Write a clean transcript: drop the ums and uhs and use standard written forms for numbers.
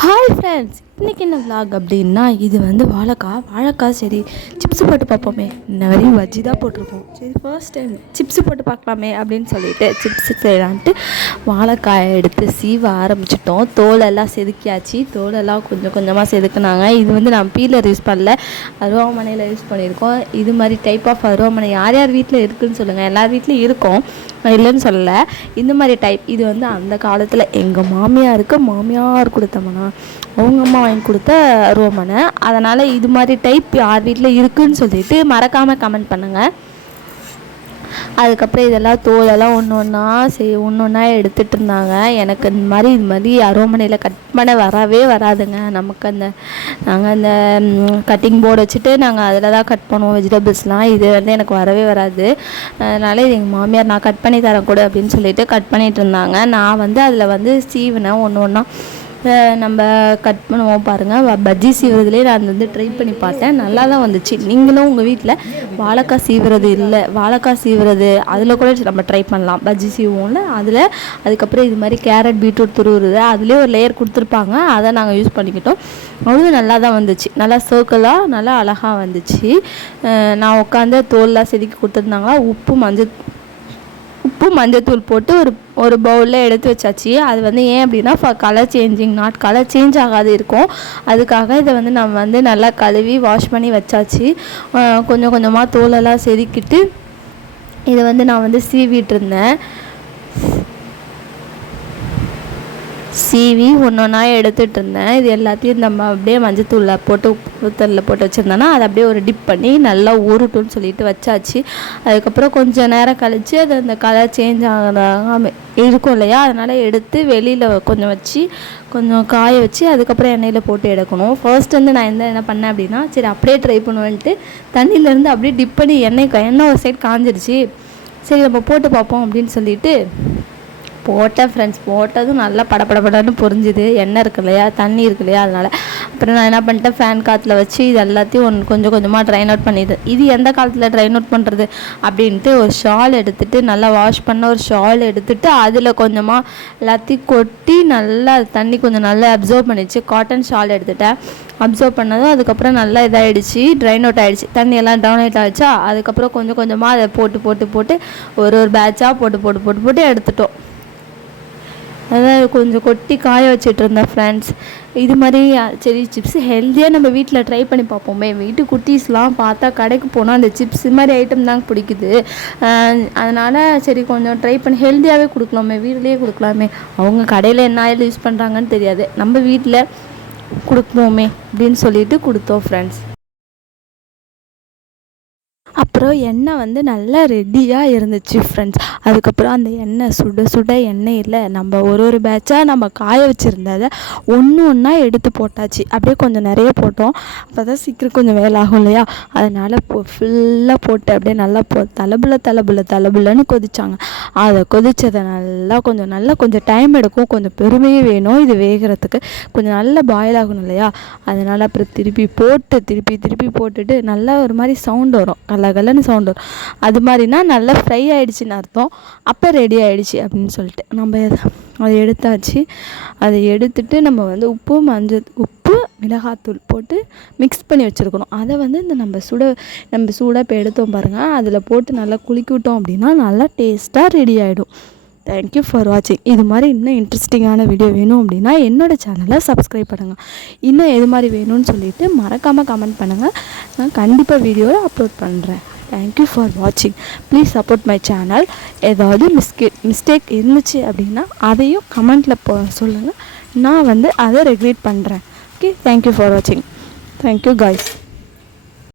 Hi friends, இன்றைக்கி என்ன vlog அப்படின்னா இது வந்து வாழைக்காய் சரி சிப்ஸு போட்டு பார்ப்போமே. இன்ன வரையும் பஜ்ஜி தான் போட்டிருக்கோம். சரி ஃபர்ஸ்ட் டைம் சிப்ஸு போட்டு பார்க்கலாமே அப்படின்னு சொல்லிட்டு சிப்ஸு செய்யலான்ட்டு வாழைக்காயை எடுத்து சீவ ஆரம்பிச்சிட்டோம். தோலெல்லாம் செதுக்கியாச்சு. தோலெல்லாம் கொஞ்சம் கொஞ்சமாக செதுக்குனாங்க. இது வந்து நான் பீலர் யூஸ் பண்ணல, அருவாமனையில் யூஸ் பண்ணியிருக்கோம். இது மாதிரி டைப் ஆஃப் அருவாமனை யார் யார் வீட்டில் இருக்குதுன்னு சொல்லுங்கள். எல்லார் வீட்லேயும் இருக்கும், இல்லைன்னு சொல்லலை. இந்த மாதிரி டைப் இது வந்து அந்த காலத்தில் எங்கள் மாமியார் கொடுத்தோம்னா அவங்க அம்மா வாங்கி கொடுத்த அருவாமனை. அதனால் இது மாதிரி டைப் யார் வீட்டில் இருக்குதுன்னு சொல்லிட்டு மறக்காமல் கமெண்ட் பண்ணுங்கள். அதுக்கப்புறம் இதெல்லாம் தோலெல்லாம் ஒன்று ஒன்றா எடுத்துகிட்டு இருந்தாங்க. எனக்கு இது மாதிரி அருவாமனையில் கட் பண்ண வரவே வராதுங்க. நமக்கு நாங்கள் அந்த கட்டிங் போர்டு வச்சுட்டு நாங்கள் அதில் தான் கட் பண்ணுவோம் வெஜிடபிள்ஸ்லாம். இது வந்து எனக்கு வரவே வராது. அதனால் இது எங்கள் மாமியார் நான் கட் பண்ணி தரேன் கூட அப்படின்னு சொல்லிட்டு கட் பண்ணிகிட்டு இருந்தாங்க. நான் வந்து அதில் வந்து சீவினேன் ஒன்றா நம்ம கட் பண்ணுவோம் பாருங்கள். பஜ்ஜி சீவுறதுலேயே நான் வந்து ட்ரை பண்ணி பார்த்தேன், நல்லா தான் வந்துச்சு. நீங்களும் உங்கள் வீட்டில் வாழைக்காய் சீவுறது இல்லை, வாழைக்காய் சீவுறது அதில் கூட நம்ம ட்ரை பண்ணலாம். பஜ்ஜி சீவுவோம்ல அதில். அதுக்கப்புறம் இது மாதிரி கேரட் பீட்ரூட் துருவுறது அதுலேயே ஒரு லேயர் கொடுத்துருப்பாங்க, அதை நாங்கள் யூஸ் பண்ணிக்கிட்டோம். அவ்வளோ நல்லா தான் வந்துச்சு, நல்லா சர்க்கிளாக நல்லா அழகாக வந்துச்சு. நான் உட்காந்து தோல்லாம் செதுக்கி கொடுத்துருந்தாங்களா. உப்பு மஞ்சத்தூள் போட்டு ஒரு பவுலில் எடுத்து வச்சாச்சு. அது வந்து ஏன் அப்படின்னா கலர் சேஞ்ச் ஆகாது இருக்கும். அதுக்காக இதை வந்து நம்ம வந்து நல்லா கழுவி வாஷ் பண்ணி வச்சாச்சு. கொஞ்சம் கொஞ்சமாக தோலெல்லாம் செதுக்கிட்டு இதை வந்து நான் வந்து சீவிட்டு இருந்தேன். சீவி ஒன்றா எடுத்துகிட்டு இருந்தேன். இது எல்லாத்தையும் நம்ம அப்படியே மஞ்சத்தூளில் போட்டு உப்புத்தலில் போட்டு வச்சுருந்தோன்னா அதை அப்படியே ஒரு டிப் பண்ணி நல்லா ஊறட்டும்னு சொல்லிட்டு வச்சாச்சு. அதுக்கப்புறம் கொஞ்சம் நேரம் கழித்து அது அந்த கலர் சேஞ்ச் ஆகாமல் இருக்கும் இல்லையா, அதனால் எடுத்து வெளியில் கொஞ்சம் வச்சு கொஞ்சம் காய வச்சு அதுக்கப்புறம் எண்ணெயில் போட்டு எடுக்கணும். ஃபர்ஸ்ட் வந்து நான் என்ன பண்ணேன் அப்படின்னா, சரி அப்படியே ட்ரை பண்ணுவேன்ட்டு தண்ணியிலேருந்து அப்படியே டிப் பண்ணி எண்ணெய் ஒரு சைடு காஞ்சிருச்சு. சரி நம்ம போட்டு பார்ப்போம் அப்படின்னு சொல்லிட்டு போட்டேன் ஃப்ரெண்ட்ஸ். போட்டதும் நல்லா படப்படன்னு பொரிஞ்சுது. எண்ணெய் இருக்கு இல்லையா, தண்ணி இருக்கு இல்லையா, அதனால். அப்புறம் நான் என்ன பண்ணிட்டேன், ஃபேன் காற்றுல வச்சு இது எல்லாத்தையும் கொஞ்சம் கொஞ்சமாக ட்ரைன் அவுட் பண்ணிது. இது எந்த காலத்தில் ட்ரைன் அவுட் பண்ணுறது அப்படின்ட்டு ஒரு ஷால் எடுத்துகிட்டு நல்லா வாஷ் பண்ண ஒரு ஷால் எடுத்துகிட்டு அதில் கொஞ்சமாக எல்லாத்தையும் கொட்டி நல்லா தண்ணி கொஞ்சம் நல்லா அப்சர்வ் பண்ணிச்சு. Cotton shawl எடுத்துகிட்டேன். அப்சர்வ் பண்ணதும் அதுக்கப்புறம் நல்லா இதாகிடுச்சு, ட்ரைன் அவுட் ஆகிடுச்சு. தண்ணி எல்லாம் டவுன் அவுட் ஆகிடுச்சா. அதுக்கப்புறம் கொஞ்சம் கொஞ்சமாக அதை போட்டு ஒரு பேட்சாக போட்டு எடுத்துட்டோம். அதான் கொஞ்சம் கொட்டி காய வச்சுட்டு இருந்தேன் ஃப்ரெண்ட்ஸ். இது மாதிரி சரி சிப்ஸ் ஹெல்த்தியாக நம்ம வீட்டில் ட்ரை பண்ணி பார்ப்போமே. வீட்டு குட்டீஸ்லாம் பார்த்தா கடைக்கு போனால் அந்த சிப்ஸ் இது மாதிரி ஐட்டம் தாங்க பிடிக்குது. அதனால் சரி கொஞ்சம் ட்ரை பண்ணி ஹெல்த்தியாகவே கொடுக்கலாமே, வீட்டிலேயே கொடுக்கலாமே. அவங்க கடையில் என்ன ஆயில் யூஸ் பண்ணுறாங்கன்னு தெரியாது, நம்ம வீட்டில் கொடுப்போமே அப்படின்னு சொல்லிட்டு கொடுத்தோம் ஃப்ரெண்ட்ஸ். அப்புறம் எண்ணெய் வந்து நல்லா ரெடியாக இருந்துச்சு ஃப்ரெண்ட்ஸ். அதுக்கப்புறம் அந்த எண்ணெய் சுட எண்ணெயில் நம்ம ஒரு பேட்சாக நம்ம காய வச்சுருந்ததை ஒன்றா எடுத்து போட்டாச்சு. அப்படியே கொஞ்சம் நிறைய போட்டோம், அப்போ தான் சீக்கிரம் கொஞ்சம் வேலை ஆகும் இல்லையா. அதனால் ஃபுல்லாக போட்டு அப்படியே நல்லா தலபுலன்னு கொதிச்சாங்க. அதை கொதித்ததை நல்லா கொஞ்சம் டைம் எடுக்கும், கொஞ்சம் பெருமையே வேணும் இது வேகிறதுக்கு. கொஞ்சம் நல்லா பாயில் ஆகணும் இல்லையா. அதனால் அப்புறம் திருப்பி போட்டுட்டு நல்லா ஒரு மாதிரி சவுண்ட் வரும், கலன்னு சவுண்ட் வரும். அது மாதிரினா நல்லா ஃப்ரை ஆகிடுச்சின்னு அர்த்தம். அப்போ ரெடி ஆகிடுச்சி அப்படின்னு சொல்லிட்டு நம்ம அதை எடுத்தாச்சு. அதை எடுத்துட்டு நம்ம வந்து உப்பு மிளகாத்தூள் போட்டு மிக்ஸ் பண்ணி வச்சுருக்கணும். அதை வந்து நம்ம சூடாக இப்போ எடுத்தோம் பாருங்கள், அதில் போட்டு நல்லா குலுக்கி விட்டோம் அப்படின்னா நல்லா டேஸ்ட்டாக ரெடி ஆகிடும். தேங்க்யூ ஃபார் வாட்சிங். இது மாதிரி இன்னும் இன்ட்ரெஸ்டிங்கான வீடியோ வேணும் அப்படின்னா என்னோடய சேனலை சப்ஸ்கிரைப் பண்ணுங்கள். இன்னும் எது மாதிரி வேணும்னு சொல்லிவிட்டு மறக்காமல் கமெண்ட் பண்ணுங்கள். நான் கண்டிப்பாக வீடியோவில் அப்லோட் பண்ணுறேன். தேங்க்யூ ஃபார் வாட்சிங். Please support my channel. ஏதாவது மிஸ்டேக் இருந்துச்சு அப்படின்னா அதையும் கமெண்ட்டில் சொல்லுங்கள், நான் வந்து அதை ரெகுலேட் பண்ணுறேன். ஓகே, தேங்க்யூ ஃபார் வாட்சிங். Thank you guys.